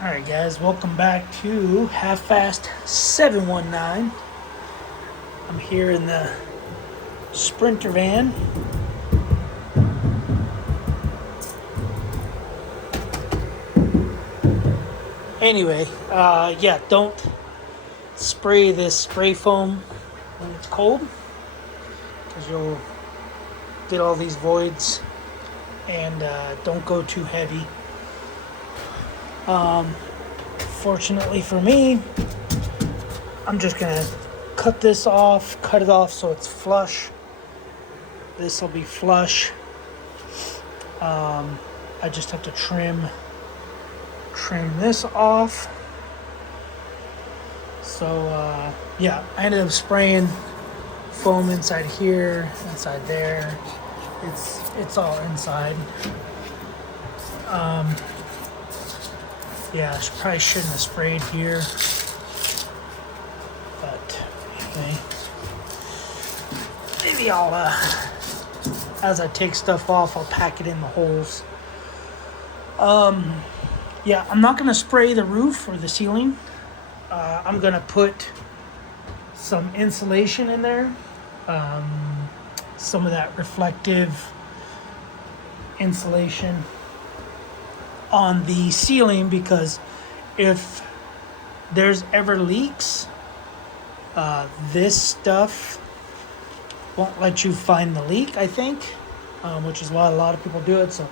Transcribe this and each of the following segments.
Alright guys, welcome back to Half-Fast 719. I'm here in the Sprinter van. Anyway, yeah, don't spray this spray foam when it's cold, because you'll get all these voids, and don't go too heavy. Fortunately for me, I'm just gonna cut it off so it's flush. This will be flush. I just have to trim this off. So yeah, I ended up spraying foam inside here, inside there. It's all inside. Yeah, I probably shouldn't have sprayed here, but anyway, maybe I'll, as I take stuff off, I'll pack it in the holes. Yeah, I'm not gonna spray the roof or the ceiling. I'm gonna put some insulation in there, some of that reflective insulation on the ceiling, because if there's ever leaks, this stuff won't let you find the leak, I think, which is why a lot of people do it. So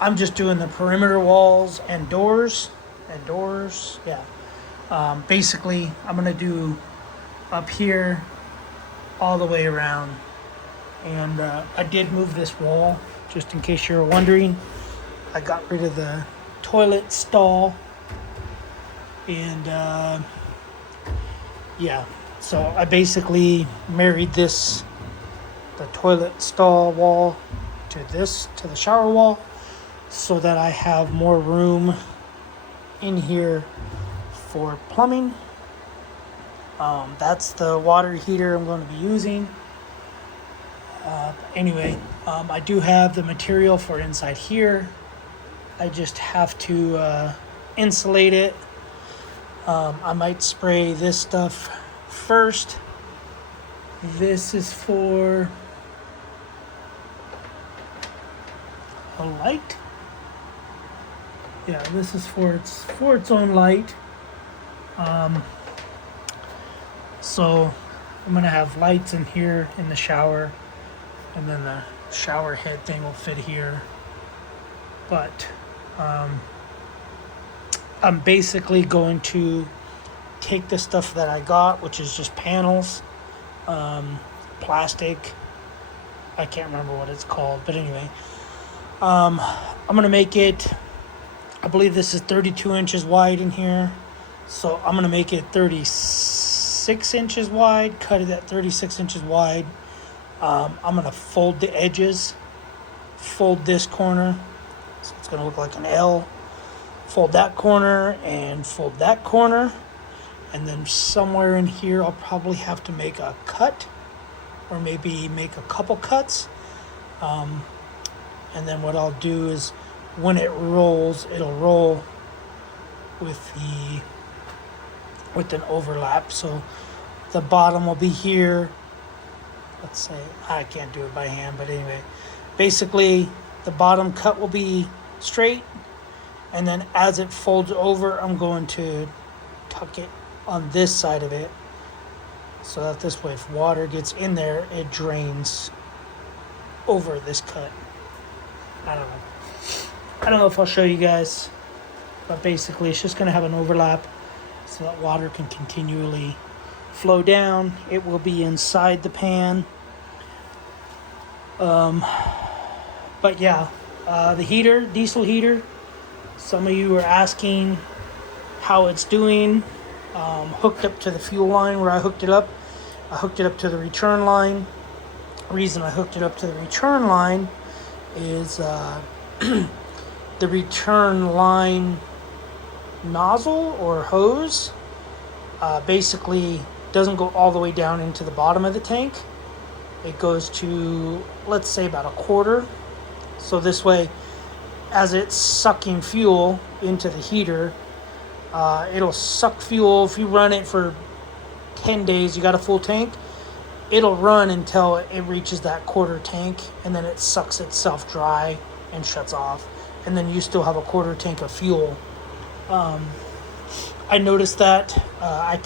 I'm just doing the perimeter walls and doors. Yeah. Basically, I'm gonna do up here all the way around. And I did move this wall, just in case you're wondering. I got rid of the toilet stall, and yeah, so I basically married the toilet stall wall to the shower wall, so that I have more room in here for plumbing. That's the water heater I'm going to be using. Anyway, I do have the material for inside here. I just have to insulate it. I might spray this stuff first. This is for a light. Yeah, this is for its own light. So I'm gonna have lights in here in the shower, and then the shower head thing will fit here. But I'm basically going to take the stuff that I got, which is just panels, plastic. I can't remember what it's called, but anyway, I'm gonna make it. I believe this is 32 inches wide in here, so I'm gonna make it 36 inches wide. Cut it at 36 inches wide. I'm gonna fold the edges, fold this corner, so it's gonna look like an L. Fold that corner and fold that corner, and then somewhere in here I'll probably have to make a cut, or maybe make a couple cuts. And then what I'll do is, when it rolls, it'll roll with an overlap. So the bottom will be here. Let's say, I can't do it by hand, but anyway, basically the bottom cut will be straight, and then as it folds over, I'm going to tuck it on this side of it, so that this way, if water gets in there, it drains over this cut. I don't know if I'll show you guys, but basically it's just going to have an overlap so that water can continually flow down. It will be inside the pan. But yeah, the heater, diesel heater, some of you are asking how it's doing. Hooked up to the fuel line where I hooked it up. I hooked it up to the return line. The reason I hooked it up to the return line is the return line nozzle or hose basically doesn't go all the way down into the bottom of the tank. It goes to, let's say, about a quarter. So this way, as it's sucking fuel into the heater, It'll suck fuel. If you run it for 10 days, you got a full tank, it'll run until it reaches that quarter tank, and then it sucks itself dry and shuts off. And then you still have a quarter tank of fuel. I noticed that I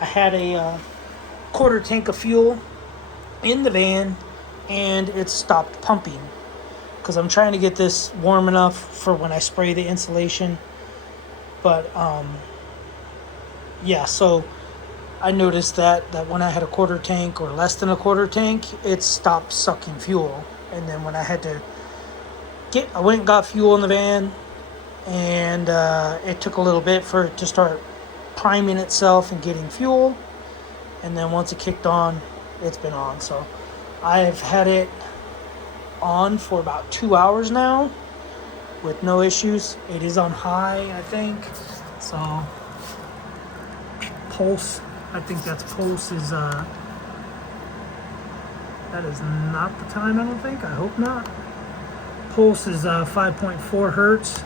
had a quarter tank of fuel in the van, and it stopped pumping because I'm trying to get this warm enough for when I spray the insulation. But yeah, so I noticed that when I had a quarter tank or less than a quarter tank, it stopped sucking fuel. And then when I had to I went and got fuel in the van, and it took a little bit for it to start priming itself and getting fuel. And then once it kicked on, it's been on. So I've had it on for about 2 hours now with no issues. It is on high, I think. So pulse, I think that's pulse is that is not the time, I don't think. I hope not. Pulse is 5.4 hertz.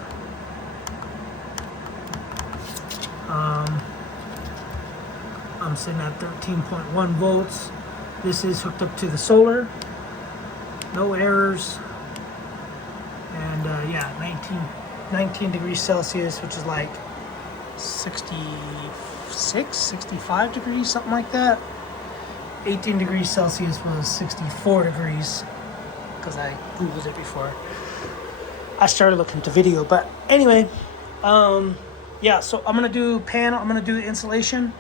I'm sitting at 13.1 volts. This is hooked up to the solar. No errors. And yeah, 19 degrees Celsius, which is like 66, 65 degrees, something like that. 18 degrees Celsius was 64 degrees, because I Googled it before I started looking at the video. But anyway, yeah, so I'm going to do the insulation,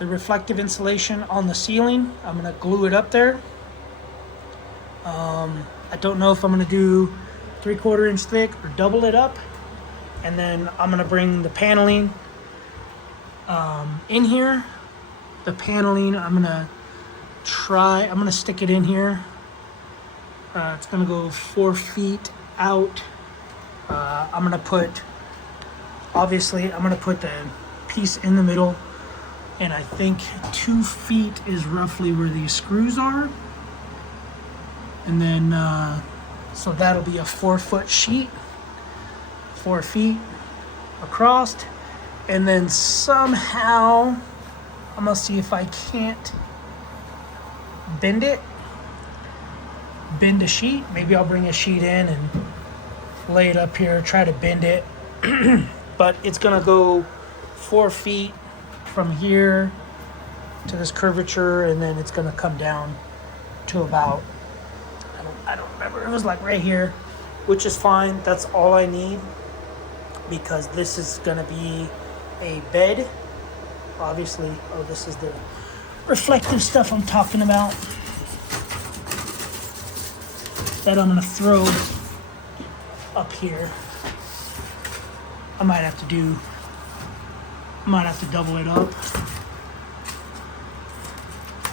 the reflective insulation on the ceiling. I'm going to glue it up there. I don't know if I'm going to do 3/4 inch thick or double it up. And then I'm going to bring the paneling in here. The paneling, I'm going to stick it in here. It's going to go 4 feet out. I'm going to put the piece in the middle, and I think 2 feet is roughly where these screws are. And then, so that'll be a 4-foot sheet, 4 feet across. And then somehow, I'm gonna see if I can't bend a sheet. Maybe I'll bring a sheet in and lay it up here, try to bend it. But it's gonna go 4 feet from here to this curvature, and then it's gonna come down to about, I don't remember, it was like right here, which is fine. That's all I need, because this is gonna be a bed, obviously. Oh, this is the reflective stuff I'm talking about that I'm gonna throw up here. I might have to double it up.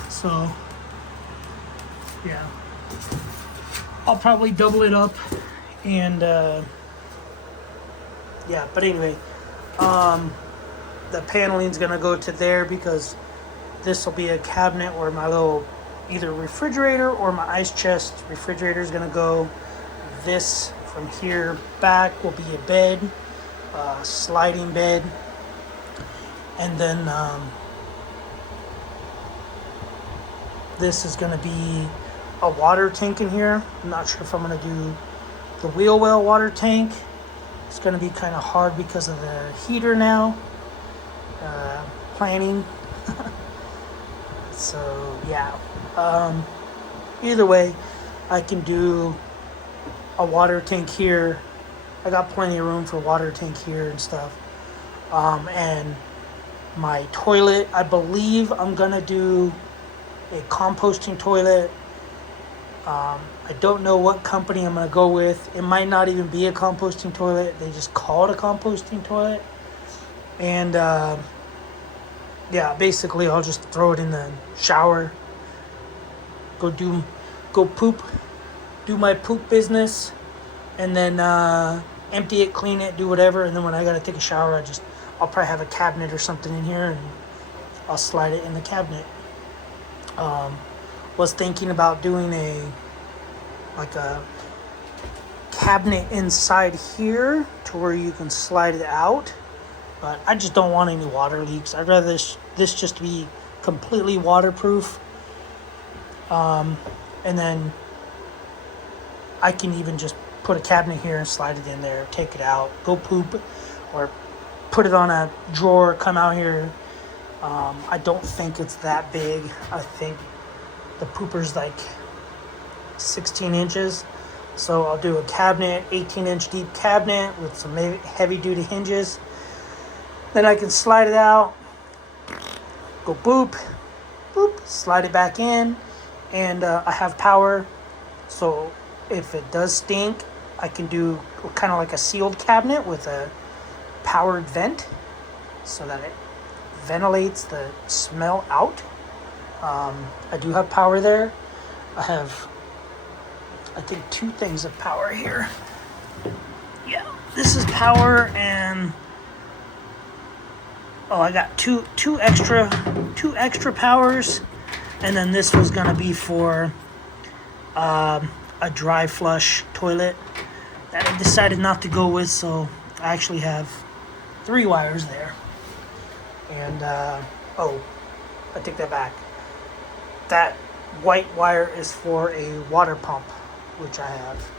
So yeah, I'll probably double it up. And yeah, but anyway, the paneling's gonna go to there, because this will be a cabinet where my little either refrigerator or my ice chest refrigerator is gonna go. This from here back will be a bed, sliding bed. And then this is gonna be a water tank in here. I'm not sure if I'm gonna do the wheel well water tank. It's gonna be kind of hard because of the heater now. Planning. So yeah. Either way, I can do a water tank here. I got plenty of room for water tank here and stuff. And my toilet, I believe I'm gonna do a composting toilet. I don't know what company I'm gonna go with. It might not even be a composting toilet. They just call it a composting toilet. And yeah, basically I'll just throw it in the shower, go poop, do my poop business, and then empty it, clean it, do whatever. And then when I gotta take a shower, I'll probably have a cabinet or something in here, and I'll slide it in the cabinet. Was thinking about doing a cabinet inside here to where you can slide it out but I just don't want any water leaks. I'd rather this just be completely waterproof. And then I can even just put a cabinet here and slide it in there, take it out, go poop, or put it on a drawer, come out here. I don't think it's that big. I think the pooper's like 16 inches. So I'll do a cabinet, 18-inch deep cabinet with some heavy-duty hinges. Then I can slide it out, go boop, boop, slide it back in, and I have power. So if it does stink, I can do kind of like a sealed cabinet with a powered vent so that it ventilates the smell out. I do have power there. I have, I think, 2 things of power here. Yeah, this is power, and I got two extra powers, and then this was gonna be for a dry flush toilet that I decided not to go with, so I actually have 3 wires there. And I take that back. That white wire is for a water pump, which I have.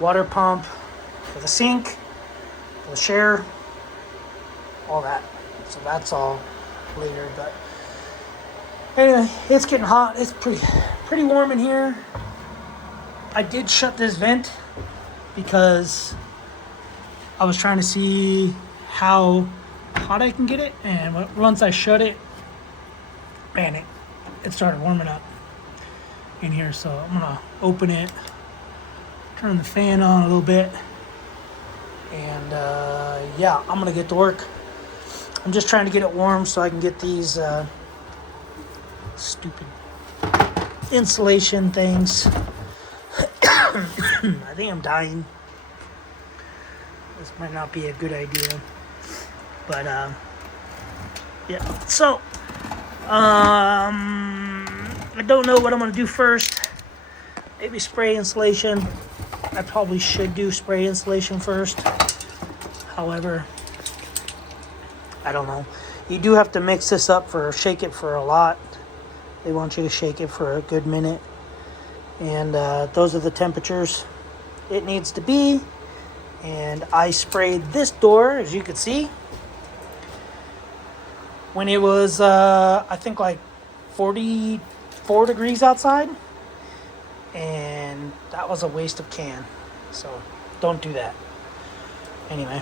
Water pump for the sink, for the shower, all that. So that's all later. But anyway, it's getting hot. It's pretty warm in here. I did shut this vent because I was trying to see how hot I can get it, and once I shut it, man, it started warming up in here. So I'm gonna open it, turn the fan on a little bit, and yeah, I'm gonna get to work. I'm just trying to get it warm so I can get these stupid insulation things. I think I'm dying. This might not be a good idea, but yeah. So I don't know what I'm gonna do first. Maybe spray insulation. I probably should do spray insulation first. However, I don't know. You do have to mix this up shake it for a lot. They want you to shake it for a good minute. And those are the temperatures it needs to be. And I sprayed this door, as you can see, when it was, I think, like 44 degrees outside. And that was a waste of can. So don't do that. Anyway,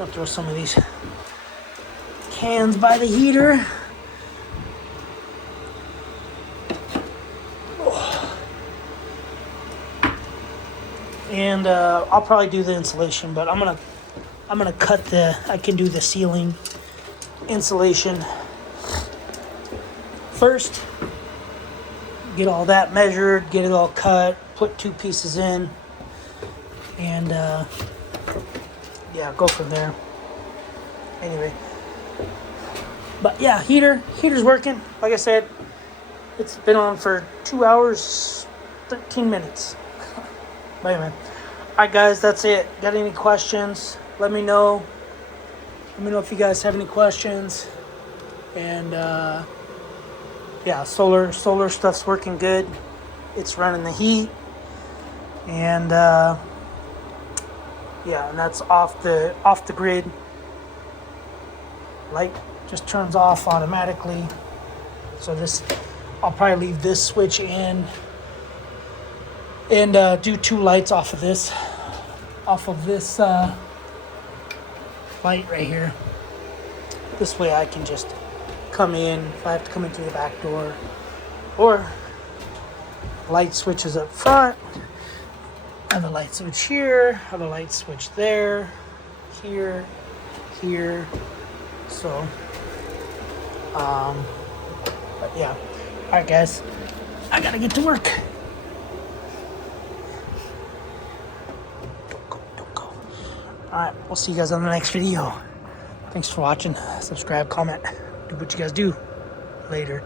I'll throw some of these cans by the heater. And I'll probably do the insulation, but I'm gonna cut I can do the ceiling insulation first. Get all that measured, get it all cut, put 2 pieces in, and yeah, go from there. Anyway, but yeah, heater's working. Like I said, it's been on for 2 hours, 13 minutes. But anyway, alright guys, that's it. Got any questions? Let me know. Let me know if you guys have any questions. And yeah, solar stuff's working good. It's running the heat. And yeah, and that's off the grid. Light just turns off automatically. So I'll probably leave this switch in and do 2 lights off of this light right here. This way I can just come in if I have to come in through the back door, or light switches up front. I have a light switch here, I have a light switch there, here. So but yeah. Alright guys, I gotta get to work. Don't go. Alright, we'll see you guys on the next video. Thanks for watching. Subscribe, comment, do what you guys do. Later.